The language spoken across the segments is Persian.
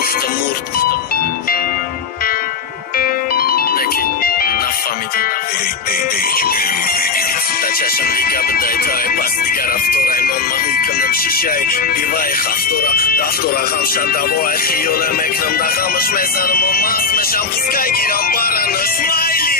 گفتم مرد نکی نفهمیدی در چشم دیگه بدای تای پس دیگه رفتورای من محوی کنم شیشه بیوای خفتورا رفتورا غمشد دوای خیوله مکنم در غمش میزنم و مست میشم پسکای گیرم بارن اسمایلی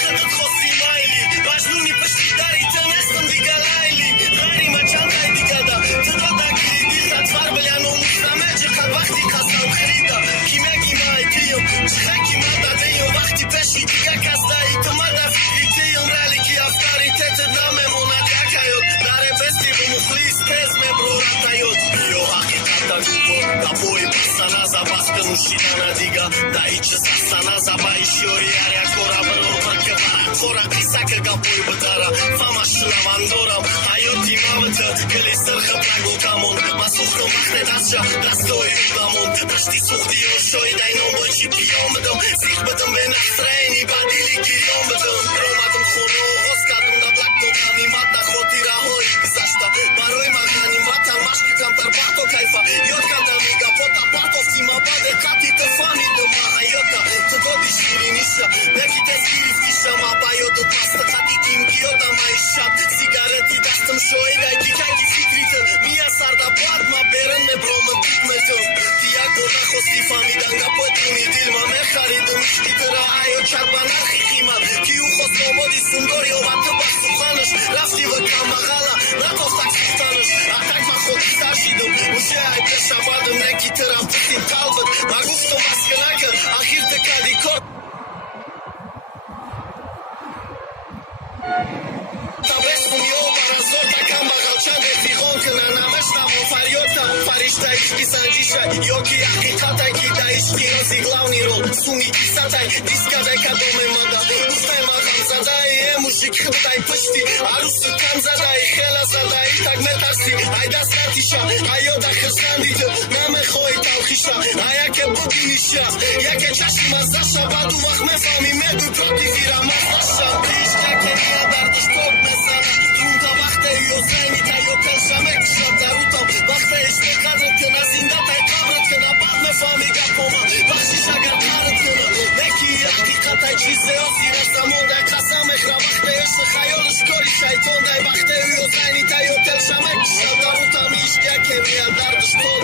خدت خوصی مایلی مجنونی پشتی داری تنستم دیگه لایلی غیری ما چند های دیگه دا تدا دا گیری دی خطفر بلیان و مستمه چقدر وقتی قسم خریدا کی مگی مای تیم چخکی ما دادیم وقتی پشی دیگه کس دایی تو ما دا فکری تیم رالیکی افکاری تتر ناممونه دیگه داره بستی رو مخلیص تز مبرورا تایود بیو حقیقت دا گوبو گبوی بستن از عباس کنوشیدن دیگه دایی چه سستن از عبای شوری هریا کورا برو بکه برا کورا قیسا که گبوی بدارا فماش نواندورم حیاتی مامتا گلی سرخ بلگو کمون ما سوختم وقت دستشا دستوی بودمون پشتی سوختی و شوی دینام با چی پیام بدم سیخ بدم به نخرینی بدیلی گیریام بدم رومدم خونو و غز کردم دا بلک دو غنیمت دا خودی راهوی گذاشتا برای ما غنیمت هم مشکی کم تر باتو کیفا یاد کردم میگا پوتا پاتوفتی ما باده کتی تفانی دو ما حیاتا تو گودی شیری نیشا نکی تسگیری فیشا ما بایودو پاستا کتی کیم گیودا ما ایشاب سیگارتی دستم شوی دایی کنگی فکریت میا سردا باد ما برن مبروم بیت مجم تیا گودا خوستی فامیدن گا پوتونی دیل ما مخاریدم اشتی ترا آیو چربا نرخی قیمت کیو خوست نمودی سندوری و بطه بخصو خانش رفتی و کم بغالا نتافتک سختانش اتک ما خودی ترشیدم موشه های پشا بادم نکی ترا پتیم قلبت ما گفتم بسکه نکر آخیر تکادی کن تابستم یو برازور تکم بغل چند رفیقون کنن نمشتم و فریوتم فرشته عشقی سنجیشه یوکی حقیقت کی دا عشقی روزی главный роль суми кисатай дискадай кадоме мада устай магам задай мужик хбдай пышти арусу кам задай хела задай так метарси айда сатиша айода хрсандид намехой талхиша аяке будиниша яке чаши мазаша баду вақт мефами меду против ира мазаша тишка ке ния дардаш ток месана трунта вақте ёзайни тайо телшаме киша дарутам вақте иште қадрат кна зинда тай қабрат кна бад мефами гапома бахшиш агар қарат кна неки ҳақиқатай чизе осира замондай қасам эхра вақте иште хаёлаш кори шайтондай вақте ёзайни тайо телшаме киша дарутам ишка ке ния дардаш ток